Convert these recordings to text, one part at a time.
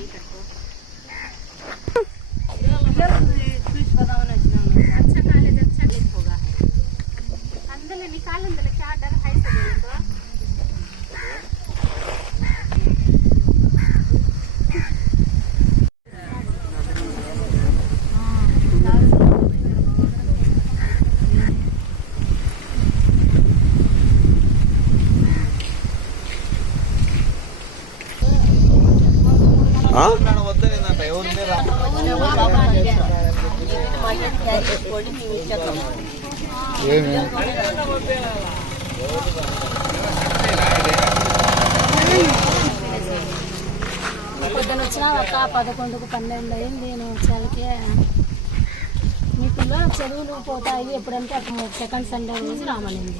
이닭 도. ఏమి? పొద్దున వచ్చినా ఒక పదకొండుకు పన్నెండు అయింది నేను వచ్చాకే మీ పిల్లలు చదువులు పోతాయి ఎప్పుడంటే అప్పుడు సెకండ్ సండే రోజు రామనింది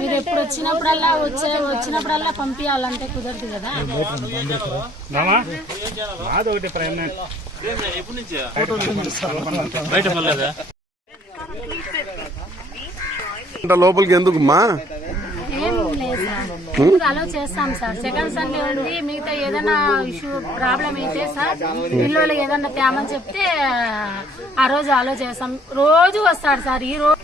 మీరు ఎప్పుడు వచ్చినప్పుడల్లా వచ్చే వచ్చినప్పుడల్లా పంపించాలంటే కుదరదు కదా. బయట లోపలికి ఎందుకుమ్మా? ఏం లేదు సార్. ఇప్పుడు అలో చేస్తాం సార్. సెకండ్ సండే ఉంది. మిగతా ఏదైనా ఇష్యూ ప్రాబ్లం అయితే సార్ పిల్లలు ఏదైనా తేమని చెప్తే ఆ రోజు అలో చేస్తాం. రోజు వస్తాడు సార్. ఈ రోజు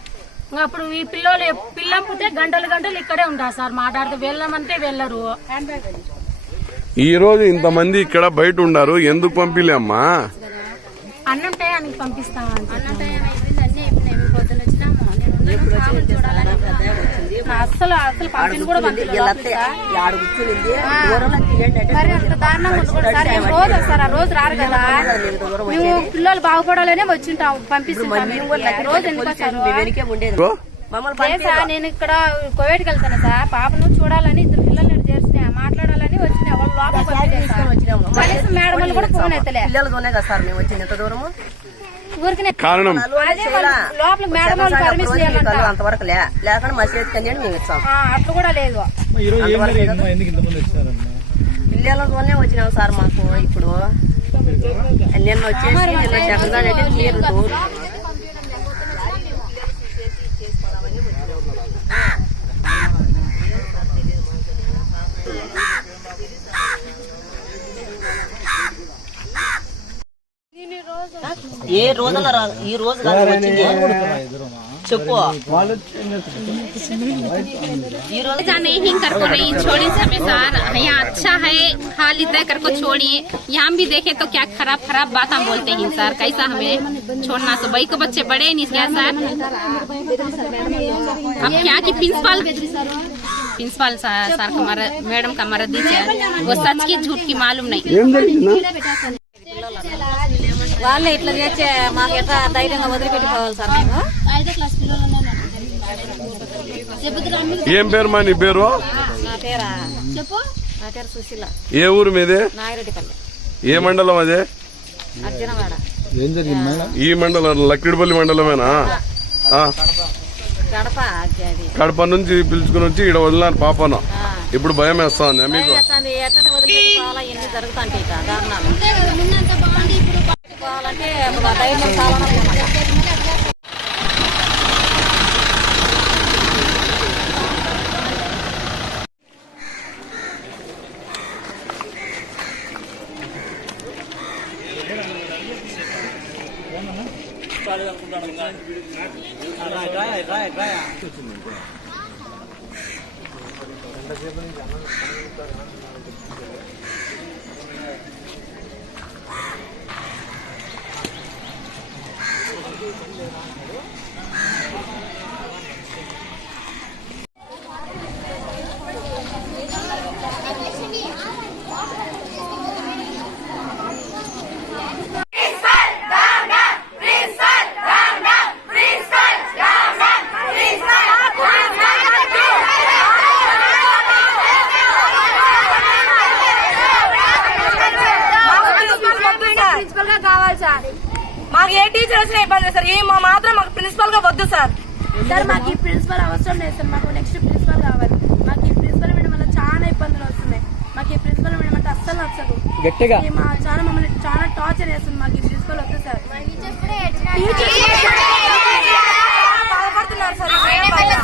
అప్పుడు ఈ పిల్లలు పిల్లంపితే గంటలు గంటలు ఇక్కడే ఉంటారు సార్. మాట్లాడితే వెళ్ళమంటే వెళ్ళరు. ఈ రోజు ఇంతమంది ఇక్కడ బయట ఉన్నారు. ఎందుకు పంపిలేమ్మా అన్నం టయానికి పంపిస్తామంటే పొద్దున చూడాలని అస్సలు అసలు పంపిణీ కూడా మరి అంత దారుణంగా ఉండకూడదు సార్ మేము రోజు వస్తారు ఆ రోజు రారు కదా. మేము పిల్లలు బాగుపడాలనే వచ్చింటాం పంపిస్తుంటాం. రోజు ఎందుకు వస్తారు నేను ఇక్కడ కోవిడ్కి వెళ్తాను సార్. పాపను చూడాలని ఇద్దరు పిల్లల్ని చేసిన మాట్లాడాలని వచ్చిన వాళ్ళు కనీసం మేడం కూడా ఫోన్ ఎత్తలే. పిల్లలతోనే కదా సార్ మేము వచ్చింది ఎంత దూరము? ఊరికి కారణం? మేడం వాళ్ళు పర్మిషన్ ఇవ్వాలంట అంతవరకు లేకుండా మా చేతికి మేము ఇచ్చాం అట్లా కూడా లేదు. పిల్లలతోనే వచ్చినాం సార్ మాకు ఇప్పుడు. నిన్న వచ్చేసి నిన్న జగన్ అంటే తీరు ఏ రోజున రా ఈ రోజు కాదు వచ్చింది చెప్పు ఈ రోజు जा नहीं करको नहीं छोड़ी समय सार यहाँ अच्छा है खाली तय करको छोड़िए यहाँ भी देखे तो क्या खराब खराब बात हम बोलते हैं सर कैसा हमें छोड़ना तो भाई को बच्चे बड़े नहीं क्या सर अब क्या की प्रिंसिपल प्रिंसिपल सर सर का मर मैडम का मर्जी है वो सच की झूठ की मालूम नहीं ఏం జరిగిందా వాళ్ళే ఇట్లా చేస్తే మాకు ఎట్లా ధైర్యంగా వదిలిపెట్టిపోవాలి సార్ మేము? ఏం పేరు మా నీ పేరు? నా పేరా? చెప్పు. నా పేరు సుశీల. ఏ ఊరు మీది? నాగిరెడ్డిపల్లి. ఏ మండలం అదే? అర్జునవాడ. ఈ మండలం లక్కిడిపల్లి మండలమేనా? ఆ, గడప అది కడప నుంచి పిలుచుకుని వచ్చి ఇక్కడ వదిలినారు పాపను. ఇప్పుడు భయం మీకు ఎట్లా ఎట్ట వదిలిపెట్టుకోవాలా ఎన్ని జరుగుతాంటే ఇక? దారుణాలు. అంతే కదా ముందంతా బాగుంది. ఇప్పుడు పోవాలంటే ఒక ధైర్యం చాలా ప్రిన్సిపల్ మాకు ఏ టీచర్ వచ్చినా ఇబ్బంది లేదు సార్. ఏ మా మాత్రం మాకు ప్రిన్సిపల్గా వద్దు సార్. సార్ మాకు ఈ ప్రిన్సిపల్ అవసరం లేదు సార్. మాకు నెక్స్ట్ ప్రిన్సిపల్ కావాలి. మాకు ఈ ప్రిన్సిపల్ మేడం వల్ల చాలా ఇబ్బందులు వస్తున్నాయి. మాకు ఈ ప్రిన్సిపల్ మేడం అంటే అస్సలు నచ్చదు. గట్టిగా? మా చాలా మమ్మల్ని చాలా టార్చర్ చేస్తుంది. మాకు ఈ ప్రిన్సిపల్ వద్దు సార్. బాధపడుతున్నారు సార్. ఈ మేడం వల్ల.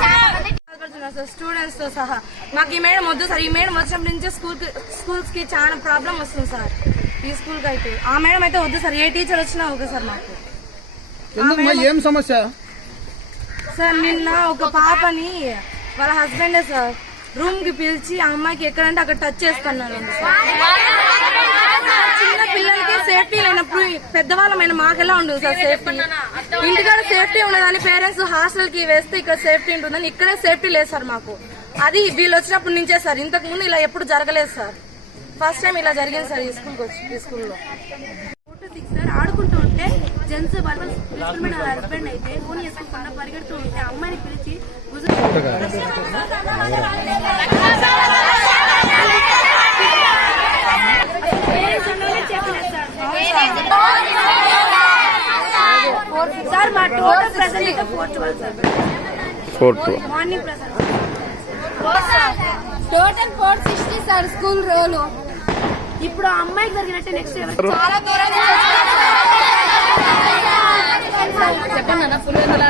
బాధపడుతున్నారు సార్. స్టూడెంట్స్తో సహా. మాకు ఈ మేడం వద్దు సార్. ఈ మేడం వచ్చినప్పటి నుంచి స్కూల్ స్కూల్స్కి చాలా ప్రాబ్లం వస్తుంది సార్. ఈ స్కూల్కి అయితే. ఆ మేడం అయితే వద్దు సార్. ఏ టీచర్ వచ్చినా ఓకే సార్ మాకు. ఎందుకు ఏం సమస్య? సార్ నిన్న ఒక పాపని వాళ్ళ హస్బెండే సార్ రూమ్కి పిలిచి ఆ అమ్మాయికి ఎక్కడంటే అక్కడ టచ్ చేసుకున్నాను చిన్న పిల్లలకి సేఫ్టీ లేనప్పుడు పెద్దవాళ్ళమైన మాకెలా ఉండదు సార్ సేఫ్టీ ఇంటికాడ సేఫ్టీ ఉండదని పేరెంట్స్ హాస్టల్కి వేస్తే ఇక్కడ సేఫ్టీ ఉంటుందని ఇక్కడే సేఫ్టీ లేదు సార్ మాకు. అది వీళ్ళు వచ్చినప్పటి నుంచే సార్. ఇంతకు ముందు ఇలా ఎప్పుడు జరగలేదు సార్. ఫస్ట్ టైం ఇలా జరిగింది సార్ ఈ స్కూల్కి వచ్చి ఈ స్కూల్లో సార్ ఆడుకుంటూ ఉంటే జెంట్స్ వాళ్ళ వాళ్ళ హస్బెండ్ అయితే ఫోన్ చేసుకోకుండా పరిగెడుతూ ఉంటే అమ్మాయిని పిలిచి సార్ మా total present four twelve sir four two morning present total four sixty sir school roll ఇప్పుడు ఆ అమ్మాయికి జరిగినట్టే నెక్స్ట్ చాలా చెప్పండి అన్న పులివెందుల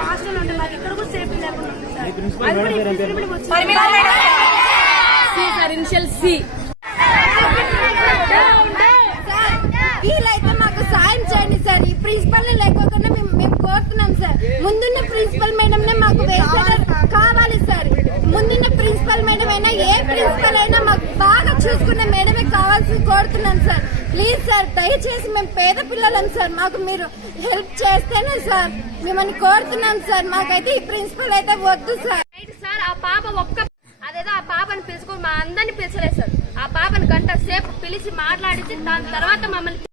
హాస్టల్ ఉంటే మాకు కూడా సేఫ్టీ లేకుండా ఉంది సార్ ఇనిషియల్ సి వీలైతే మాకు సాయం చేయండి సార్ ఈ ప్రిన్సిపల్ని లేకోకుండా మేము మేము కోరుతున్నాం సార్. ముందున్న ప్రిన్సిపల్ మేడం నే మాకు కావాలి సార్. ముందున్న ప్రిన్సిపల్ మేడం అయినా ఏ ప్రిన్సిపల్ అయినా మాకు బాగా చూసుకునే మేడమే కావాల్సి కోరుతున్నాం సార్. ప్లీజ్ సార్ దయచేసి మేము పేద పిల్లలం సార్. మాకు మీరు హెల్ప్ చేస్తేనే సార్. మిమ్మల్ని కోరుతున్నాం సార్. మాకైతే ఈ ప్రిన్సిపల్ అయితే వద్దు సార్. సార్ ఆ పాప ఒక్క అదేదో ఆ పాపని పిలుచుకుని మా అందరిని పిలిచలేదు సార్. ఆ పాపని గంట సేపు పిలిచి మాట్లాడించి దాని తర్వాత మమ్మల్ని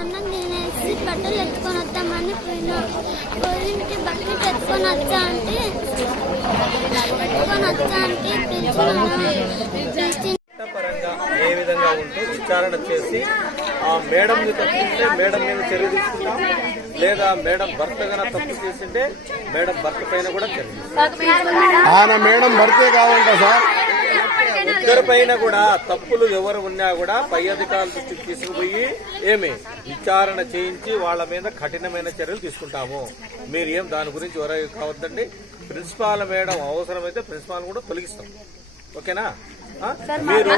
అన్నం తినేసి బట్టలు ఎత్తుకొని వద్దామని పోయినా. పోయింటి బకెట్ ఎత్తుకొని వచ్చా అంటే ఎత్తుకొని వచ్చా అంటే పిలిచి పరంగా ఏ విధంగా ఉంటూ విచారణ చేసి ఆ మేడం తప్పిస్తే మేడం మీద చర్య తీసుకుంటాం లేదా మేడం భర్త గన తప్పు చేసింటే మేడం భర్త పైన కూడా చర్య మేడం భర్తే కాదంట సార్. ఇద్దరి పైన కూడా తప్పులు ఎవరు ఉన్నా కూడా పై అధికారుల దృష్టికి తీసుకుపోయి ఏమి విచారణ చేయించి వాళ్ళ మీద కఠినమైన చర్యలు తీసుకుంటాము మీరు ఏం దాని గురించి ఎవరై కావద్దండి ప్రిన్సిపాల్ మేడం అవసరమైతే ప్రిన్సిపాల్ కూడా తొలగిస్తాం ఓకేనా? మీరు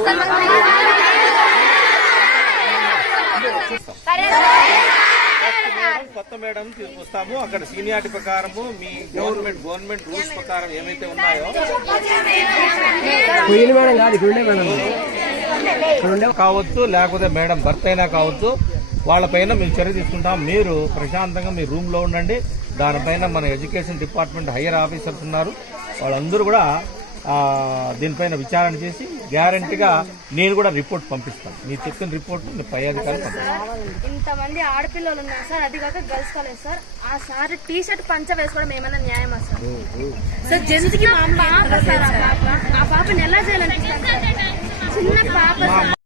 కొత్త మేడం తీసుకొస్తాము. అక్కడ సీనియారిటీ ప్రకారము మీ గవర్నమెంట్ గవర్నమెంట్ రూల్స్ ప్రకారం ఏమైతే ఉన్నాయో. కావచ్చు లేకపోతే మేడం భర్త అయినా కావచ్చు వాళ్ళపైన మేము చర్య తీసుకుంటాం. మీరు ప్రశాంతంగా మీ రూమ్లో ఉండండి. దానిపైన మన ఎడ్యుకేషన్ డిపార్ట్మెంట్ హైయర్ ఆఫీసర్స్ ఉన్నారు. వాళ్ళందరూ కూడా దీనిపైన విచారణ చేసి గ్యారంటీగా నేను కూడా రిపోర్ట్ పంపిస్తాను. మీరు చెప్పిన రిపోర్ట్ మీ పై అధికారులు ఇంతమంది ఆడపిల్లలు ఉన్నారు సార్ అది కాక గర్ల్స్ కాలేజ్ సార్. ఆ సార్ టీ షర్ట్ పంచ వేసుకోవడం ఏమన్నా న్యాయమా సార్? సార్ జెంట్స్కి పాప సార్ ఆ పాప. ఆ పాపని ఎలా చేయాలనిపిస్తుంది? చిన్న పాప